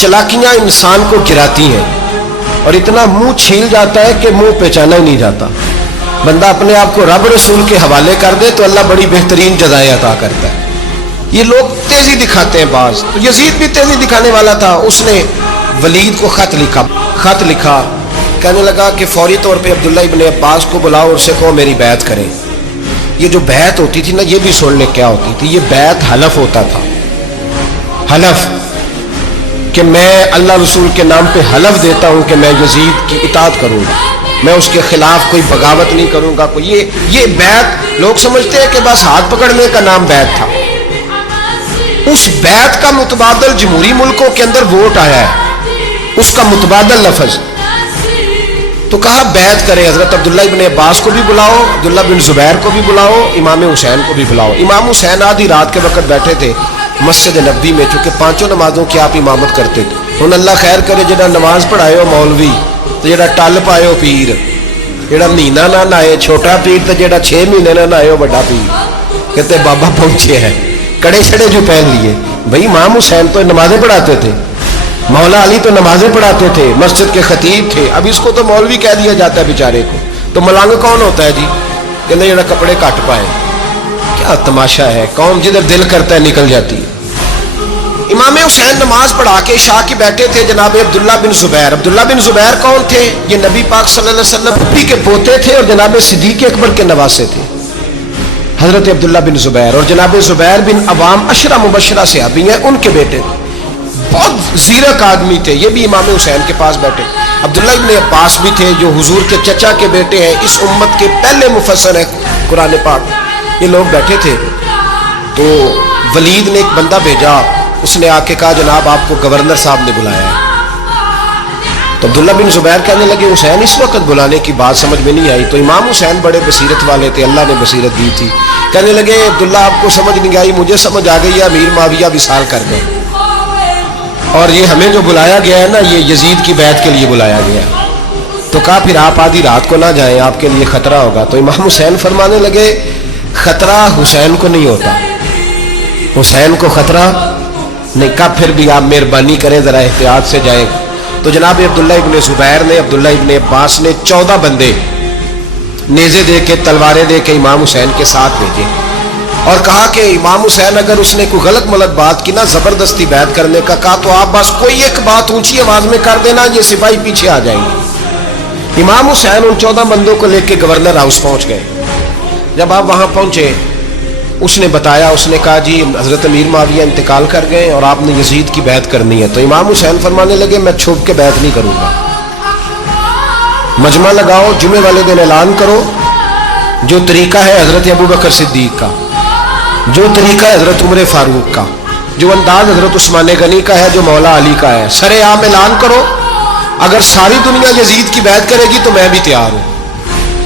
चालाकियां इंसान को गिराती हैं और इतना मुंह छील जाता है कि मुंह पहचाना ही नहीं जाता। बंदा अपने आप को रब रसूल के हवाले कर दे तो अल्लाह बड़ी बेहतरीन जज़ाएं अता करता है। ये लोग तेजी दिखाते हैं बाज, तो यजीद भी तेजी दिखाने वाला था। उसने वलीद को खत लिखा, कहने लगा कि फौरी तौर पे अब्दुल्ला इब्ने अब्बास को बुलाओ और उसे कहो मेरी बैत करें। ये जो बैत होती थी ना, ये भी सुन ले क्या होती थी। ये बैत हलफ होता था, हलफ कि मैं अल्लाह रसूल के नाम पे हलफ देता हूं कि मैं यजीद की इताअत करूंगा, मैं उसके खिलाफ कोई बगावत नहीं करूंगा। कोई ये बैत लोग समझते हैं कि बस हाथ पकड़ने का नाम बैत था। उस बैत का मुतबादल जमहूरी मुल्कों के अंदर वोट आया है, उसका मुतबादल लफ्ज। तो कहा बैत करें, हजरत अब्दुल्ला इब्ने अब्बास को भी बुलाओ, अब्दुल्ला बिन जुबैर को भी बुलाओ, इमाम हुसैन को भी बुलाओ। इमाम हुसैन आधी रात के वक्त बैठे थे मस्जिद नबी में, चूंकि पांचों नमाजों की आप इमामत करते थे। हुण अल्लाह खैर करे, जेड़ा नमाज पढ़ायो मौलवी तो जेड़ा टल पायो पीर, जेड़ा महीना ना नहाए छोटा पीर, तो जेड़ा 6 महीने ना नहाए बड़ा पीर। कहते बाबा पहुंचे हैं, कड़े छड़े जो पहन लिए। भाई इमाम हुसैन तो नमाजें पढ़ाते थे, मौला अली तो नमाजें पढ़ाते थे, मस्जिद के खतीब थे। अब इसको तो मौलवी कह दिया जाता है बेचारे को। तो मलंग कौन होता है जी? कहते जेड़ा कपड़े घट पाए। क्या तमाशा है, कौम जिधर दिल करता है निकल जाती है। इमाम हुसैन नमाज पढ़ा के शाह की बैठे थे जनाब अब्दुल्ला बिन जुबैर। अब्दुल्ला बिन जुबैर कौन थे? ये नबी पाक सल्लल्लाहु अलैहि वसल्लम के पोते थे और जनाब सिद्दीक अकबर के नवासे थे, हजरत अब्दुल्ला बिन जुबैर। और जनाब जुबैर बिन अवाम अशरा मुबशरा से अभी हैं, उनके बेटे। बहुत जीरक आदमी थे, ये भी इमाम हुसैन के पास बैठे। अब्दुल्ला इब्ने अब्बास भी थे जो हुजूर के चचा के बेटे हैं, इस उम्मत के पहले मुफस्सिर है कुरान पाक। ये लोग बैठे थे। तो वलीद ने एक बंदा भेजा, उसने आके कहा जनाब आपको गवर्नर साहब ने बुलाया है। तो अब्दुल्ला बिन जुबैर कहने लगे हुसैन इस वक्त बुलाने की बात समझ में नहीं आई। तो इमाम हुसैन बड़े बसीरत वाले थे, अल्लाह ने बसीरत दी थी। कहने लगे अब्दुल्ला आपको समझ नहीं आई, मुझे समझ आ गई है, अमीर माविया विसाल कर गए और ये हमें जो बुलाया गया है ना, ये यजीद की बैत के लिए बुलाया गया। तो कहा फिर आप आधी रात को ना जाएं, आपके लिए खतरा होगा। तो इमाम हुसैन फरमाने लगे खतरा हुसैन को नहीं होता, हुसैन को खतरा नहीं। कब फिर भी आप मेहरबानी करें, जरा एहतियात से जाएं। तो जनाब अब्दुल्ला इब्ने जुबैर ने, अब्दुल्ला इब्ने अब्बास ने 14 बंदे नेज़े दे के, तलवारें दे के इमाम हुसैन के साथ भेजे और कहा कि इमाम हुसैन अगर उसने कोई गलत मलत बात की ना, जबरदस्ती बैत करने का कहा, तो आप बस कोई एक बात ऊंची आवाज में कर देना, ये सिपाही पीछे आ जाएंगे। इमाम हुसैन उन 14 बंदों को लेकर गवर्नर हाउस पहुंच गए। जब आप वहां पहुंचे, उसने बताया, उसने कहा जी हजरत अमीर माविया इंतकाल कर गए और आपने यजीद की बैत करनी है। तो इमाम हुसैन फरमाने लगे मैं छुप के बैत नहीं करूंगा, मजमा लगाओ, जुमे वाले दिन ऐलान करो, जो तरीका है हजरत अबू बकर सिद्दीक का, जो तरीका है हजरत उमर फारूक का, जो अंदाज हजरत उस्मान गनी का है, जो मौला अली का है, सरेआम ऐलान करो। अगर सारी दुनिया यजीद की बैत करेगी तो मैं भी तैयार हूं।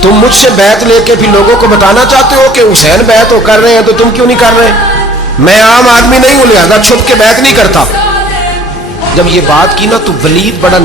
तुम मुझसे बैत लेके फिर लोगों को बताना चाहते हो कि हुसैन बैत हो कर रहे हैं, तो तुम क्यों नहीं कर रहे? मैं आम आदमी नहीं हूं, लिहाजा छुप के बैत नहीं करता। जब ये बात की ना, तो वलीद बड़ा